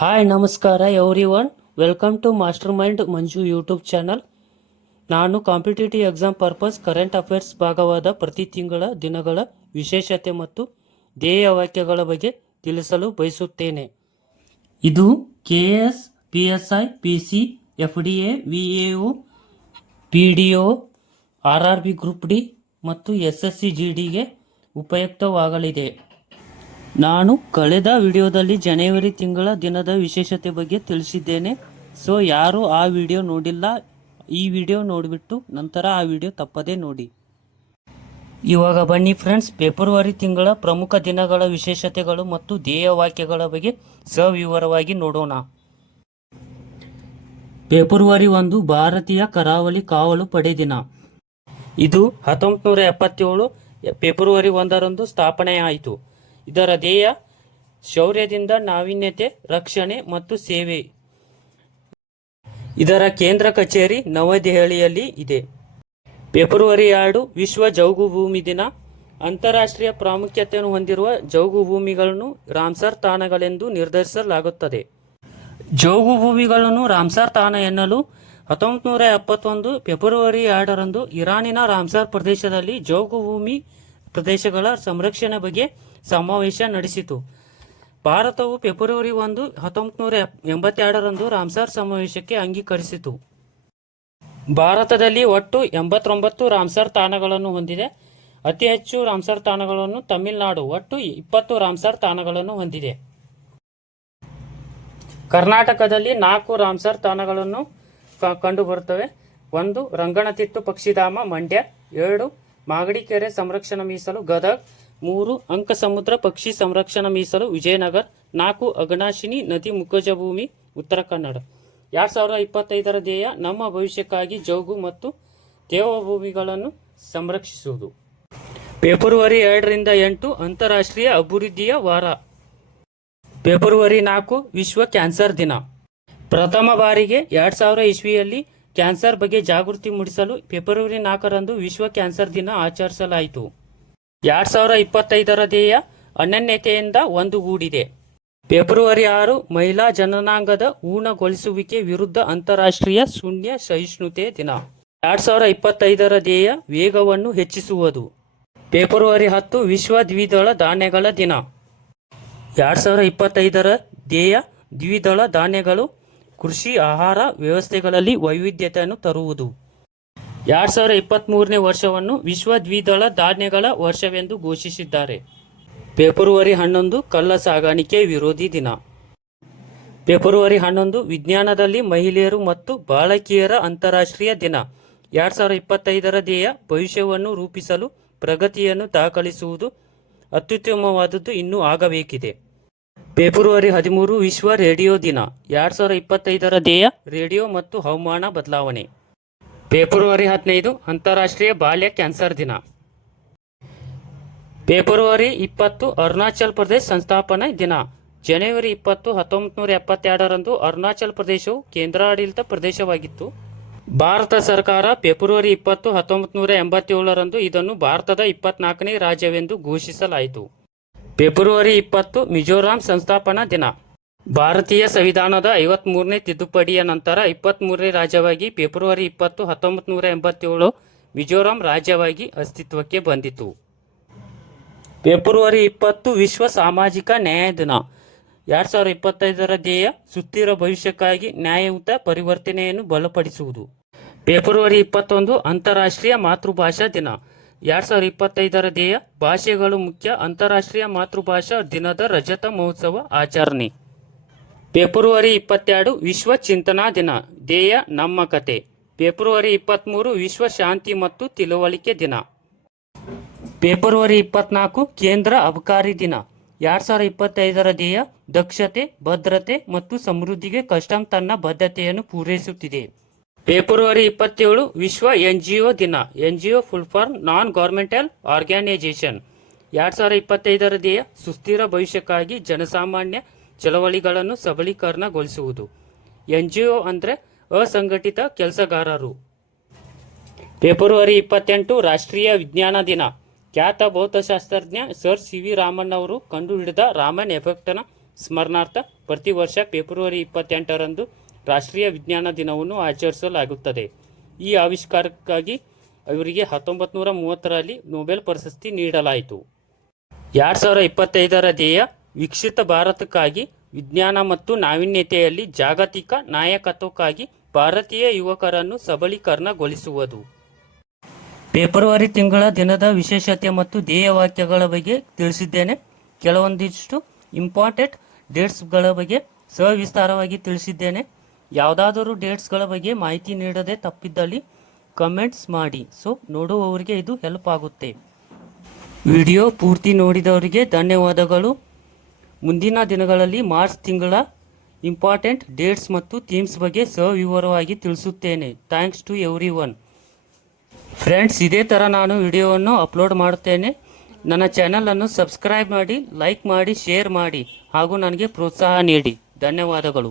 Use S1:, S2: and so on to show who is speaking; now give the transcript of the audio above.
S1: Hi ನಮಸ್ಕಾರ everyone welcome to master mind Manju YouTube channel ನಾನು competitive exam purpose current affairs ಭಾಗವಾದ ಪ್ರತಿ ತಿಂಗಳ ದಿನಗಳ ವಿಶೇಷತೆ ಮತ್ತು ಧ್ಯೇಯ ವಾಕ್ಯಗಳ ಬಗ್ಗೆ ತಿಳಿಸಲು ಬಯಸುತ್ತೇನೆ. ಇದು K S P S I P C F D A V A P D O R R B group D ಮತ್ತು ಎಸ್ ಎಸ್ ಸಿ ಜಿ ಡಿಗೆ ಉಪಯುಕ್ತವಾಗಲಿದೆ. ನಾನು ಕಳೆದ ವಿಡಿಯೋದಲ್ಲಿ ಜನವರಿ ತಿಂಗಳ ದಿನದ ವಿಶೇಷತೆ ಬಗ್ಗೆ ತಿಳಿಸಿದ್ದೇನೆ. ಸೊ ಯಾರು ಆ ವಿಡಿಯೋ ನೋಡಿಲ್ಲ. ಈ ವಿಡಿಯೋ ನೋಡಿಬಿಟ್ಟು ನಂತರ ಆ ವಿಡಿಯೋ ತಪ್ಪದೇ ನೋಡಿ. ಇವಾಗ ಬನ್ನಿ ಫ್ರೆಂಡ್ಸ್ ಫೆಬ್ರವರಿ ತಿಂಗಳ ಪ್ರಮುಖ ದಿನಗಳ ವಿಶೇಷತೆಗಳು ಮತ್ತು ಧ್ಯೇಯ ವಾಕ್ಯಗಳ ಬಗ್ಗೆ ಸವಿವರವಾಗಿ ನೋಡೋಣ. ಫೆಬ್ರವರಿ ಒಂದು, ಭಾರತೀಯ ಕರಾವಳಿ ಕಾವಲು ಪಡೆ ದಿನ. ಇದು ಹತ್ತೊಂಬತ್ತು ನೂರ ಎಪ್ಪತ್ತೇಳು, ಫೆಬ್ರವರಿ ಒಂದರಂದು ಸ್ಥಾಪನೆಯಾಯಿತು. ಇದರ ಧ್ಯೇಯ ಶೌರ್ಯದಿಂದ ನಾವೀನ್ಯತೆ, ರಕ್ಷಣೆ ಮತ್ತು ಸೇವೆ. ಇದರ ಕೇಂದ್ರ ಕಚೇರಿ ನವದೆಹಲಿಯಲ್ಲಿ ಇದೆ. ಫೆಬ್ರವರಿ ಎರಡು ವಿಶ್ವ ಜೌಗು ಭೂಮಿ ದಿನ. ಅಂತಾರಾಷ್ಟ್ರೀಯ ಪ್ರಾಮುಖ್ಯತೆಯನ್ನು ಹೊಂದಿರುವ ಜೌಗು ಭೂಮಿಗಳನ್ನು ರಾಮ್ಸರ್ ತಾಣಗಳೆಂದು ನಿರ್ಧರಿಸಲಾಗುತ್ತದೆ. ಜೌಗು ಭೂಮಿಗಳನ್ನು ರಾಮ್ಸರ್ ತಾಣ ಎನ್ನಲು ಹತ್ತೊಂಬತ್ತು ನೂರ ಎಪ್ಪತ್ತೊಂದು ಫೆಬ್ರವರಿ ಎರಡರಂದು ಇರಾನಿನ ರಾಮ್ಸರ್ ಪ್ರದೇಶದಲ್ಲಿ ಜೌಗು ಭೂಮಿ ಪ್ರದೇಶಗಳ ಸಂರಕ್ಷಣೆ ಬಗ್ಗೆ ಸಮಾವೇಶ ನಡೆಸಿತು. ಭಾರತವು ಫೆಬ್ರವರಿ ಒಂದು ಹತ್ತೊಂಬತ್ತು ನೂರ ಎಂಬತ್ತೆರಡರಂದು ರಾಮ್ಸಾರ್ ಸಮಾವೇಶಕ್ಕೆ ಅಂಗೀಕರಿಸಿತು. ಭಾರತದಲ್ಲಿ ಒಟ್ಟು ಎಂಬತ್ತೊಂಬತ್ತು ರಾಮ್ಸರ್ ತಾಣಗಳನ್ನು ಹೊಂದಿದೆ. ಅತಿ ಹೆಚ್ಚು ರಾಮ್ಸರ್ ತಾಣಗಳನ್ನು ತಮಿಳುನಾಡು, ಒಟ್ಟು ಇಪ್ಪತ್ತು ರಾಮ್ಸರ್ ತಾಣಗಳನ್ನು ಹೊಂದಿದೆ. ಕರ್ನಾಟಕದಲ್ಲಿ ನಾಲ್ಕು ರಾಮ್ಸರ್ ತಾಣಗಳನ್ನು ಕಂಡುಬರುತ್ತವೆ. ಒಂದು ರಂಗನತಿಟ್ಟು ಪಕ್ಷಿಧಾಮ ಮಂಡ್ಯ, ಎರಡು ಮಾಗಡಿಕೆರೆ ಸಂರಕ್ಷಣಾ ಮೀಸಲು ಗದಗ್ ಮೂರು ಅಂಕ ಸಮುದ್ರ ಪಕ್ಷಿ ಸಂರಕ್ಷಣಾ ಮೀಸಲು ವಿಜಯನಗರ, ನಾಲ್ಕು ಅಗ್ನಾಶಿನಿ ನದಿ ಮುಖಜ ಭೂಮಿ ಉತ್ತರ ಕನ್ನಡ. ಎರಡ್ ಸಾವಿರದ ಇಪ್ಪತ್ತೈದರ ಧ್ಯೇಯ, ನಮ್ಮ ಭವಿಷ್ಯಕ್ಕಾಗಿ ಜೌಗು ಮತ್ತು ದೇವಭೂಮಿಗಳನ್ನು ಸಂರಕ್ಷಿಸುವುದು. ಫೆಬ್ರವರಿ ಎರಡರಿಂದ ಎಂಟು, ಅಂತಾರಾಷ್ಟ್ರೀಯ ಅಭಿವೃದ್ಧಿಯ ವಾರ. ಫೆಬ್ರವರಿ ನಾಲ್ಕು, ವಿಶ್ವ ಕ್ಯಾನ್ಸರ್ ದಿನ. ಪ್ರಥಮ ಬಾರಿಗೆ ಎರಡ್ ಸಾವಿರ ಇಸ್ವಿಯಲ್ಲಿ ಕ್ಯಾನ್ಸರ್ ಬಗ್ಗೆ ಜಾಗೃತಿ ಮೂಡಿಸಲು ಫೆಬ್ರವರಿ ನಾಲ್ಕರಂದು ವಿಶ್ವ ಕ್ಯಾನ್ಸರ್ ದಿನ ಆಚರಿಸಲಾಯಿತು. ಎರಡ್ ಸಾವಿರ ಇಪ್ಪತ್ತೈದರ ಧ್ಯೇಯ ಅನನ್ಯತೆಯಿಂದ ಒಂದುಗೂಡಿದೆ. ಫೆಬ್ರವರಿ ಆರು ಮಹಿಳಾ ಜನನಾಂಗದ ಊನಗೊಳಿಸುವಿಕೆ ವಿರುದ್ಧ ಅಂತಾರಾಷ್ಟ್ರೀಯ ಶೂನ್ಯ ಸಹಿಷ್ಣುತೆ ದಿನ. ಎರಡ್ ಸಾವಿರ ಇಪ್ಪತ್ತೈದರ ಧ್ಯೇಯ ವೇಗವನ್ನು ಹೆಚ್ಚಿಸುವುದು. ಫೆಬ್ರವರಿ ಹತ್ತು ವಿಶ್ವ ದ್ವಿದಳ ಧಾನ್ಯಗಳ ದಿನ. ಎರಡ್ ಸಾವಿರ ಇಪ್ಪತ್ತೈದರ ಧ್ಯೇಯ ದ್ವಿದಳ ಧಾನ್ಯಗಳು ಕೃಷಿ, ಆಹಾರ ವ್ಯವಸ್ಥೆಗಳಲ್ಲಿ ವೈವಿಧ್ಯತೆಯನ್ನು ತರುವುದು. ಎರಡ್ ಸಾವಿರ ಇಪ್ಪತ್ತ್ಮೂರನೇ ವರ್ಷವನ್ನು ವಿಶ್ವ ದ್ವಿದಳ ಧಾನ್ಯಗಳ ವರ್ಷವೆಂದು ಘೋಷಿಸಿದ್ದಾರೆ. ಫೆಬ್ರವರಿ ಹನ್ನೊಂದು ಕಳ್ಳ ಸಾಗಾಣಿಕೆ ವಿರೋಧಿ ದಿನ. ಫೆಬ್ರವರಿ ಹನ್ನೊಂದು ವಿಜ್ಞಾನದಲ್ಲಿ ಮಹಿಳೆಯರು ಮತ್ತು ಬಾಲಕಿಯರ ಅಂತಾರಾಷ್ಟ್ರೀಯ ದಿನ. ಎರಡ್ ಸಾವಿರ ಇಪ್ಪತ್ತೈದರ ಧ್ಯೇಯ ಭವಿಷ್ಯವನ್ನು ರೂಪಿಸಲು ಪ್ರಗತಿಯನ್ನು ದಾಖಲಿಸುವುದು ಅತ್ಯುತ್ತಮವಾದದ್ದು ಇನ್ನೂ ಆಗಬೇಕಿದೆ. ಫೆಬ್ರವರಿ ಹದಿಮೂರು ವಿಶ್ವ ರೇಡಿಯೋ ದಿನ. ಎರಡ್ ಸಾವಿರ ಇಪ್ಪತ್ತೈದರ ಧ್ಯೇಯ ರೇಡಿಯೋ ಮತ್ತು ಹವಾಮಾನ ಬದಲಾವಣೆ. ಫೆಬ್ರವರಿ ಹದಿನೈದು ಅಂತಾರಾಷ್ಟ್ರೀಯ ಬಾಲ್ಯ ಕ್ಯಾನ್ಸರ್ ದಿನ. ಫೆಬ್ರವರಿ ಇಪ್ಪತ್ತು ಅರುಣಾಚಲ್ ಪ್ರದೇಶ್ ಸಂಸ್ಥಾಪನಾ ದಿನ. ಜನವರಿ ಇಪ್ಪತ್ತು ಹತ್ತೊಂಬತ್ತು ನೂರ ಎಪ್ಪತ್ತೆರಡರಂದು ಅರುಣಾಚಲ್ ಪ್ರದೇಶವು ಕೇಂದ್ರಾಡಳಿತ ಪ್ರದೇಶವಾಗಿತ್ತು. ಭಾರತ ಸರ್ಕಾರ ಫೆಬ್ರವರಿ ಇಪ್ಪತ್ತು ಹತ್ತೊಂಬತ್ತು ನೂರ ಎಂಬತ್ತೇಳರಂದು ಇದನ್ನು ಭಾರತದ ಇಪ್ಪತ್ನಾಲ್ಕನೇ ರಾಜ್ಯವೆಂದು ಘೋಷಿಸಲಾಯಿತು. ಫೆಬ್ರವರಿ ಇಪ್ಪತ್ತು ಮಿಜೋರಾಂ ಸಂಸ್ಥಾಪನಾ ದಿನ. ಭಾರತೀಯ ಸಂವಿಧಾನದ ಐವತ್ಮೂರನೇ ತಿದ್ದುಪಡಿಯ ನಂತರ ಇಪ್ಪತ್ತ್ಮೂರನೇ ರಾಜ್ಯವಾಗಿ ಫೆಬ್ರವರಿ ಇಪ್ಪತ್ತು ಹತ್ತೊಂಬತ್ತು ನೂರ ಎಂಬತ್ತೇಳು ಮಿಜೋರಾಂ ರಾಜ್ಯವಾಗಿ ಅಸ್ತಿತ್ವಕ್ಕೆ ಬಂದಿತು. ಫೆಬ್ರವರಿ ಇಪ್ಪತ್ತು ವಿಶ್ವ ಸಾಮಾಜಿಕ ನ್ಯಾಯ ದಿನ. ಎರಡ್ ಸಾವಿರದ ಇಪ್ಪತ್ತೈದರ ಧ್ಯೇಯ, ಸುಸ್ಥಿರ ಭವಿಷ್ಯಕ್ಕಾಗಿ ನ್ಯಾಯಯುತ ಪರಿವರ್ತನೆಯನ್ನು ಬಲಪಡಿಸುವುದು. ಫೆಬ್ರವರಿ ಇಪ್ಪತ್ತೊಂದು ಅಂತಾರಾಷ್ಟ್ರೀಯ ಮಾತೃಭಾಷಾ ದಿನ. ಎರಡ್ ಸಾವಿರದ ಇಪ್ಪತ್ತೈದರ ಧ್ಯೇಯ, ಭಾಷೆಗಳು ಮುಖ್ಯ ಅಂತಾರಾಷ್ಟ್ರೀಯ ಮಾತೃಭಾಷಾ ದಿನದ ರಜತ ಮಹೋತ್ಸವ ಆಚರಣೆ. ಫೆಬ್ರವರಿ ಇಪ್ಪತ್ತೆರಡು ವಿಶ್ವ ಚಿಂತನಾ ದಿನ, ಧ್ಯೇಯ ನಮ್ಮ ಕತೆ. ಫೆಬ್ರವರಿ ಇಪ್ಪತ್ತ್ಮೂರು ವಿಶ್ವ ಶಾಂತಿ ಮತ್ತು ತಿಳುವಳಿಕೆ ದಿನ. ಫೆಬ್ರವರಿ ಇಪ್ಪತ್ನಾಲ್ಕು ಕೇಂದ್ರ ಅಬಕಾರಿ ದಿನ. ಎರಡು ಸಾವಿರದ ಇಪ್ಪತ್ತೈದರ ಧ್ಯೇಯ, ದಕ್ಷತೆ, ಭದ್ರತೆ ಮತ್ತು ಸಮೃದ್ಧಿಗೆ ಕಸ್ಟಮ್ ತನ್ನ ಬದ್ಧತೆಯನ್ನು ಪೂರೈಸುತ್ತಿದೆ. ಫೆಬ್ರವರಿ ಇಪ್ಪತ್ತೇಳು ವಿಶ್ವ ಎನ್ ಜಿ ಒ ದಿನ. N G O full form non governmental organisation ಎರಡು ಸಾವಿರದ ಇಪ್ಪತ್ತೈದರ ಧ್ಯೇಯ, ಸುಸ್ಥಿರ ಭವಿಷ್ಯಕ್ಕಾಗಿ ಜನಸಾಮಾನ್ಯ ಚಳವಳಿಗಳನ್ನು ಸಬಲೀಕರಣಗೊಳಿಸುವುದು. ಎನ್ಜಿಒ ಅಂದರೆ ಅಸಂಘಟಿತ ಕೆಲಸಗಾರರು. ಫೆಬ್ರವರಿ ಇಪ್ಪತ್ತೆಂಟು ರಾಷ್ಟ್ರೀಯ ವಿಜ್ಞಾನ ದಿನ. ಖ್ಯಾತ ಭೌತಶಾಸ್ತ್ರಜ್ಞ ಸರ್ ಸಿ ವಿ ರಾಮನ್ ಅವರು ಕಂಡುಹಿಡಿದ ರಾಮನ್ ಎಫೆಕ್ಟನ ಸ್ಮರಣಾರ್ಥ ಪ್ರತಿ ವರ್ಷ ಫೆಬ್ರವರಿ ಇಪ್ಪತ್ತೆಂಟರಂದು ರಾಷ್ಟ್ರೀಯ ವಿಜ್ಞಾನ ದಿನವನ್ನು ಆಚರಿಸಲಾಗುತ್ತದೆ. ಈ ಆವಿಷ್ಕಾರಕ್ಕಾಗಿ ಅವರಿಗೆ ಹತ್ತೊಂಬತ್ತು ನೂರ ಮೂವತ್ತರಲ್ಲಿ ನೊಬೆಲ್ ಪ್ರಶಸ್ತಿ ನೀಡಲಾಯಿತು. ಎರಡು ಸಾವಿರ ಇಪ್ಪತ್ತೈದರ ಧ್ಯೇಯ ವಿಕಸಿತ ಭಾರತಕ್ಕಾಗಿ, ವಿಜ್ಞಾನ ಮತ್ತು ನಾವೀನ್ಯತೆಯಲ್ಲಿ ಜಾಗತಿಕ ನಾಯಕತ್ವಕ್ಕಾಗಿ ಭಾರತೀಯ ಯುವಕರನ್ನು ಸಬಲೀಕರಣಗೊಳಿಸುವುದು. ಫೆಬ್ರವರಿ ತಿಂಗಳ ದಿನದ ವಿಶೇಷತೆ ಮತ್ತು ಧ್ಯೇಯವಾಕ್ಯಗಳ ಬಗ್ಗೆ ತಿಳಿಸಿದ್ದೇನೆ. ಕೆಲವೊಂದಿಷ್ಟು ಇಂಪಾರ್ಟೆಂಟ್ ಡೇಟ್ಸ್ಗಳ ಬಗ್ಗೆ ಸವಿಸ್ತಾರವಾಗಿ ತಿಳಿಸಿದ್ದೇನೆ. ಯಾವುದಾದರೂ ಡೇಟ್ಸ್ಗಳ ಬಗ್ಗೆ ಮಾಹಿತಿ ನೀಡದೆ ತಪ್ಪಿದ್ದಲ್ಲಿ ಕಮೆಂಟ್ಸ್ ಮಾಡಿ. ಸೊ, ನೋಡುವವರಿಗೆ ಇದು ಹೆಲ್ಪ್ ಆಗುತ್ತೆ. ವಿಡಿಯೋ ಪೂರ್ತಿ ನೋಡಿದವರಿಗೆ ಧನ್ಯವಾದಗಳು. ಮುಂದಿನ ದಿನಗಳಲ್ಲಿ ಮಾರ್ಚ್ ತಿಂಗಳ ಇಂಪಾರ್ಟೆಂಟ್ ಡೇಟ್ಸ್ ಮತ್ತು ಥೀಮ್ಸ್ ಬಗ್ಗೆ ಸವಿವರವಾಗಿ ತಿಳಿಸುತ್ತೇನೆ. Thanks to everyone friends, ಇದೇ ಥರ ನಾನು ವಿಡಿಯೋವನ್ನು ಅಪ್ಲೋಡ್ ಮಾಡುತ್ತೇನೆ. ನನ್ನ ಚಾನಲನ್ನು ಸಬ್ಸ್ಕ್ರೈಬ್ ಮಾಡಿ, ಲೈಕ್ ಮಾಡಿ, ಶೇರ್ ಮಾಡಿ ಹಾಗೂ ನನಗೆ ಪ್ರೋತ್ಸಾಹ ನೀಡಿ. ಧನ್ಯವಾದಗಳು.